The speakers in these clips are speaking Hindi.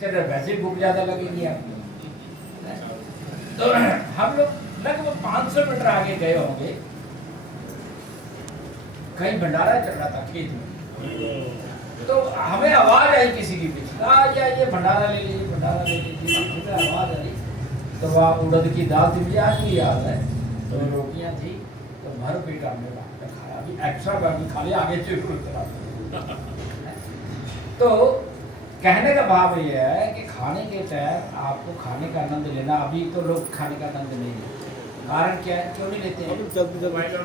वैसे भूख ज्यादा लगेगी आपको। तो हम लोग लगभग 500 मीटर आगे गए होंगे, कहीं भंडारा चल रहा था खेत में, तो हमें आवाज आई किसी की पीछे, या ये भंडारा ले लीजिए, भंडारा ले लीजिए। आवाज आई तो वहाँ उड़द की दाल थी, मुझे आज भी याद है, तो रोटियां थी, तो भर पेट हमने वहाँ पे खाया, अभी एक्स्ट्रा बाकी खा लिया, आगे से चला। तो कहने का भाव ये है कि खाने के टाइम आपको खाने का आनंद लेना। अभी तो लोग खाने का आनंद नहीं लेते, कारण क्या है, क्यों नहीं लेते हैं?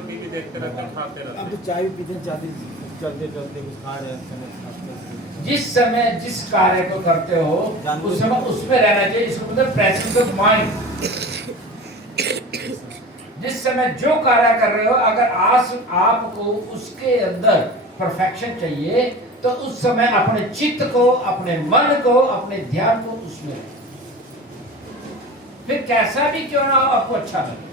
टीवी देखते रहते हैं, खाते रहते हैं। अब तो चाय भी पीते हैं, चलते चलते कुछ खा रहे हैं। जिस समय जिस कार्य को करते हो उस समय उसमें रहना चाहिए, इसको मतलब प्रेजेंस ऑफ माइंड। जिस समय जो कार्य कर रहे हो, अगर आपको उसके अंदर परफेक्शन चाहिए, तो उस समय अपने चित्त को, अपने मन को, अपने ध्यान को उसमें, फिर कैसा भी क्यों ना हो आपको अच्छा लगे।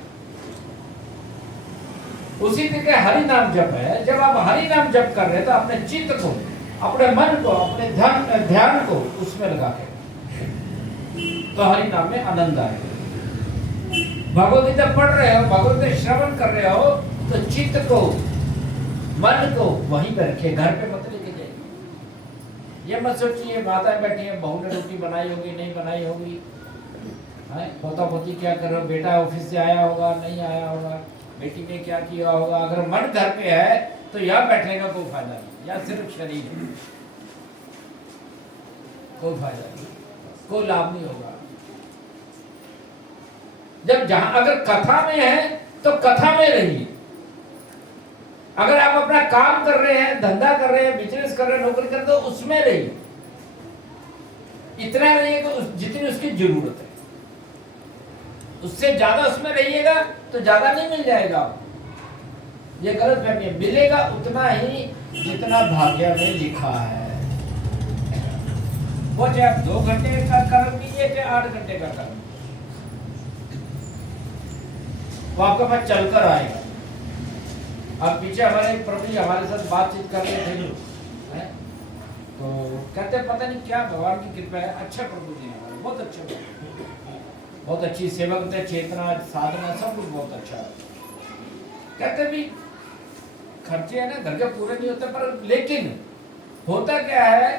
उसी तरीके हरि नाम जप है, जब आप हरि नाम जप कर रहे हैं तो अपने चित्त को, अपने मन को, अपने ध्यान को उसमें लगा के, तो हरि नाम में आनंद आएगा। भगवद गीता पढ़ रहे हो, भगवद गीता श्रवण कर रहे हो, तो चित्त को, मन को वहीं पर रखिए, घर पे मत लेके जाइए। ये मत सोचिए माता बैठी है, बहू ने रोटी बनाई होगी नहीं बनाई होगी, पोता पोती क्या कर रहे हो, बेटा ऑफिस से आया होगा नहीं आया होगा, बेटी ने क्या किया होगा। अगर मन घर पे है तो यहाँ बैठने का कोई फायदा नहीं, या सिर्फ शरीर, कोई फायदा नहीं, कोई लाभ नहीं होगा। जब जहां अगर कथा में है तो कथा में रहिए। अगर आप अपना काम कर रहे हैं, धंधा कर रहे हैं, बिजनेस कर रहे हैं, नौकरी कर रहे हैं, तो उसमें रहिए। इतना रहिए तो जितनी उसकी जरूरत है, उससे ज्यादा उसमें रहिएगा तो ज्यादा नहीं मिल जाएगा। ये गलत फहमी है, मिलेगा उतना ही जितना भाग्य में लिखा है। वो चाहे आप 2 घंटे का कर्म कीजिए, चाहे 8 घंटे का कर्म, वो आपके पास चलकर आएगा। अब पीछे हमारे प्रभु जी हमारे साथ बातचीत कर रहे थे, तो कहते पता नहीं क्या भगवान की कृपा है, अच्छे प्रभु जी हमारे, बहुत अच्छे, बहुत अच्छी सेवा करते हैं, चेतना साधना सब कुछ बहुत अच्छा है। कहते भी खर्चे है ना घर के पूरे नहीं होते, पर लेकिन होता क्या है,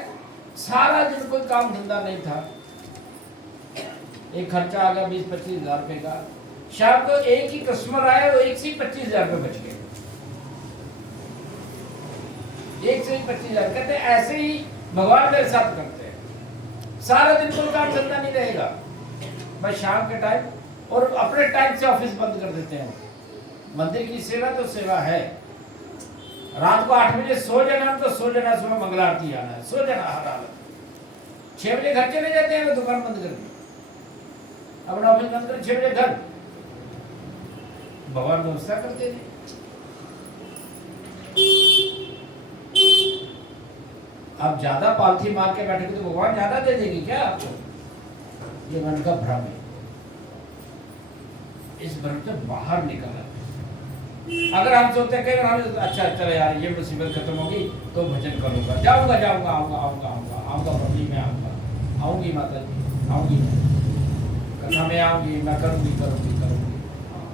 सारा दिन कोई काम धंधा नहीं था, एक खर्चा आ गया 20-25 हजार रुपए का, शाम को एक ही कस्टमर आया, वो एक से ही 25 हजार रुपए बच गए, एक से ही 25 हजार। कहते ऐसे ही भगवान मेरे साथ करते हैं, सारा दिन कोई काम धंधा नहीं रहेगा, बस शाम के टाइम, और अपने टाइम से ऑफिस बंद कर देते हैं। मंदिर की सेवा तो सेवा है, रात को 8 बजे सो जाना तो सो जाना, सुबह मंगला आरती आना है, सो जाना हर हालत। 6 बजे घर चले जाते हैं, दुकान बंद करके, अपना ऑफिस बंद कर 6 बजे घर, भगवान व्यवस्था करते थे। आप ज्यादा पालथी मार के बैठेंगे तो भगवान ज्यादा दे देंगे क्या आपको? ये मन का भ्रम है, इस भ्रम से बाहर निकलना। अगर हम सोचते हैं कि हम अच्छा चलो यार ये मुसीबत खत्म होगी तो भजन करूंगा, जाऊंगा जाऊंगा आऊंगा आऊंगा आऊंगा आऊंगा प्रभु जी, मैं आऊंगा, आऊंगी माता जी, आऊंगी, कथा में आऊंगी, मैं करूंगी करूंगी करूंगी,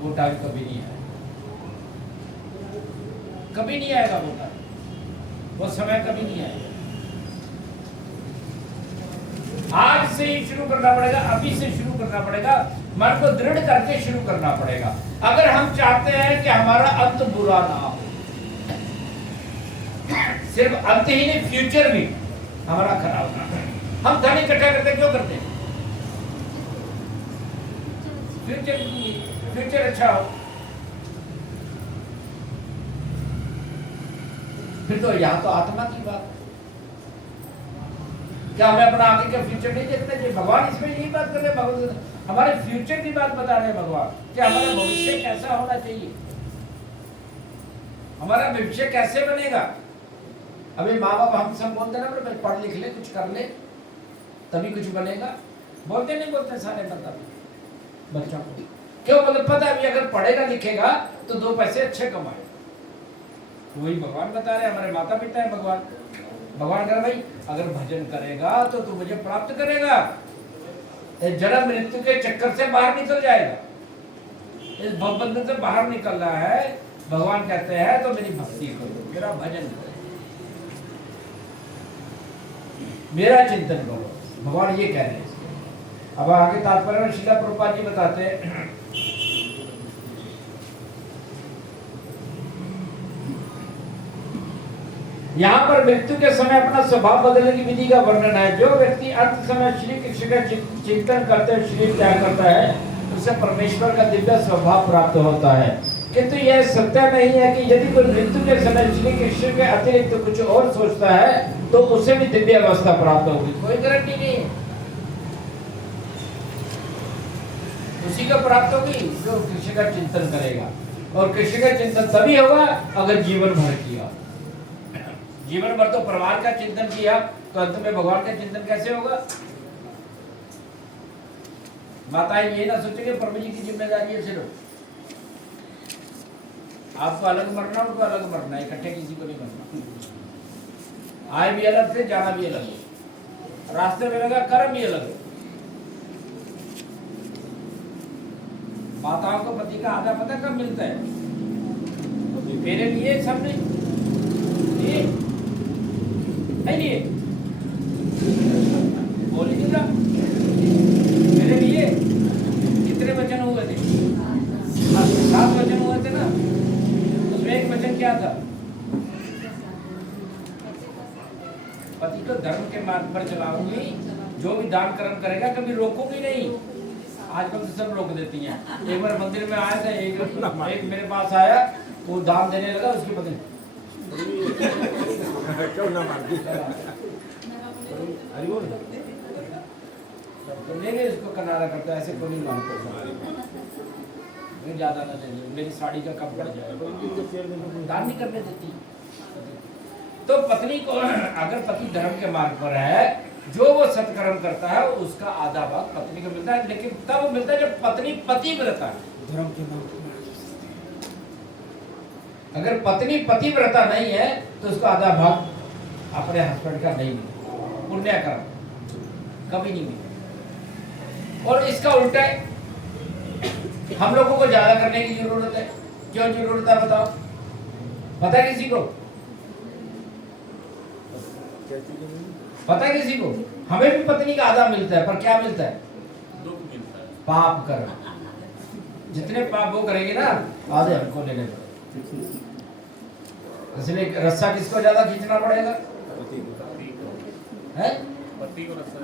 वो टाइम कभी नहीं आएगा, कभी नहीं आएगा वो टाइम, वो समय कभी नहीं आएगा। आज से ही शुरू करना पड़ेगा, अभी से शुरू करना पड़ेगा, मन को दृढ़ करके शुरू करना पड़ेगा। अगर हम चाहते हैं कि हमारा अंत बुरा ना हो, सिर्फ अंत ही नहीं फ्यूचर भी हमारा खराब ना हो। हम धन इकट्ठा करते क्यों करते हैं? फ्यूचर अच्छा हो, फिर तो यहाँ तो आत्मा की बात, क्या हमें अपना आगे का फ्यूचर नहीं देखना चाहिए? भगवान इसमें यही बात कर रहे हैं, भगवान हमारे फ्यूचर की बात बता रहे हैं भगवान, कि हमारा भविष्य कैसा होना चाहिए, हमारा भविष्य कैसे बनेगा। अभी माँ बाप हम सब बोलते ना, पढ़ लिख ले, कुछ कर ले तभी कुछ बनेगा, बोलते नहीं बोलते सारे बच्चों को, क्यों बोलते? पता है अगर पढ़ेगा लिखेगा तो 2 पैसे अच्छे कमाए। वही भगवान बता रहे, हमारे माता पिता है भगवान, भगवान कह रहा भाई अगर भजन करेगा तो तू मुझे प्राप्त करेगा, इस जन्म मृत्यु के चक्कर से बाहर निकल जाएगा, इस भवबंधन से बाहर निकलना है। भगवान कहते हैं तो मेरी भक्ति करो, मेरा भजन करो, मेरा चिंतन करो। भगवान ये कह रहे हैं। अब आगे तात्पर्य में श्रीला प्रभुपाद जी बताते हैं, यहाँ पर मृत्यु के समय अपना स्वभाव बदलने की विधि का वर्णन है। जो व्यक्ति अंत समय श्री कृष्ण का चिंतन करते हुए शरीर त्याग करता है उसे परमेश्वर का दिव्य स्वभाव प्राप्त होता है। किंतु यह सत्य नहीं है कि यदि कोई मृत्यु के समय श्री कृष्ण के अतिरिक्त कुछ और सोचता है तो उसे भी दिव्य अवस्था प्राप्त होगी। कोई गारंटी नहीं है, उसी को प्राप्त होगी जो कृष्ण का चिंतन करेगा। और कृष्ण का चिंतन तभी होगा अगर जीवन भर किया। जीवन भर तो परिवार का चिंतन किया तो अंत में भगवान का चिंतन कैसे होगा? माताएं ये ना सोचेंगे प्रभु जी की जिम्मेदारी है सिर्फ आपको अलग मरना, उनको अलग मरना, इकट्ठे किसी को नहीं मरना। आए भी अलग थे, जाना भी अलग है, रास्ते में लगा कर्म भी अलग है। माताओं को पति का आधा पता कब मिलता है? मेरे लिए सब नहीं बोली नहीं ना, मेरे लिए कितने वचन हुए थे? 7 वचन हुए थे ना। उसमें एक वचन क्या था? पति को धर्म के मार्ग पर चलाऊंगी, जो भी दान कर्म करेगा कभी रोकूंगी नहीं। आजकल तो सब रोक देती हैं। एक बार मंदिर में आए थे, एक मेरे पास आया, वो दान देने लगा, उसकी पत्नी क्यों ना मार दी? तो ले इसको किनारा करता है, ऐसे को नहीं मानता। ज्यादा ना दे, मेरी साड़ी का कम पड़ जाए, दान नहीं करने देती। तो पत्नी को अगर पति धर्म के मार्ग पर है, जो वो सत्कर्म करता है उसका आधा भाग पत्नी को मिलता है, लेकिन तब मिलता है जब पत्नी पतिव्रता है धर्म के मार्ग पर। अगर पत्नी पतिव्रता नहीं है तो उसको आधा भाग अपने हस्बैंड का नहीं मिलेगा, पुण्य कर्म कभी नहीं मिलेगा। और इसका उल्टा है, हम लोगों को ज्यादा करने की जरूरत है। क्यों जरूरत है बताओ? पता है किसी को? पता है किसी को? हमें भी पत्नी का आधा मिलता है, पर क्या मिलता है? दुख मिलता है। पाप कर्म। जितने पाप वो करेंगे ना, आधे हमको लेने पड़ेंगे। इसलिए रस्सा किसको ज्यादा खींचना पड़ेगा? पति को है? रस्सा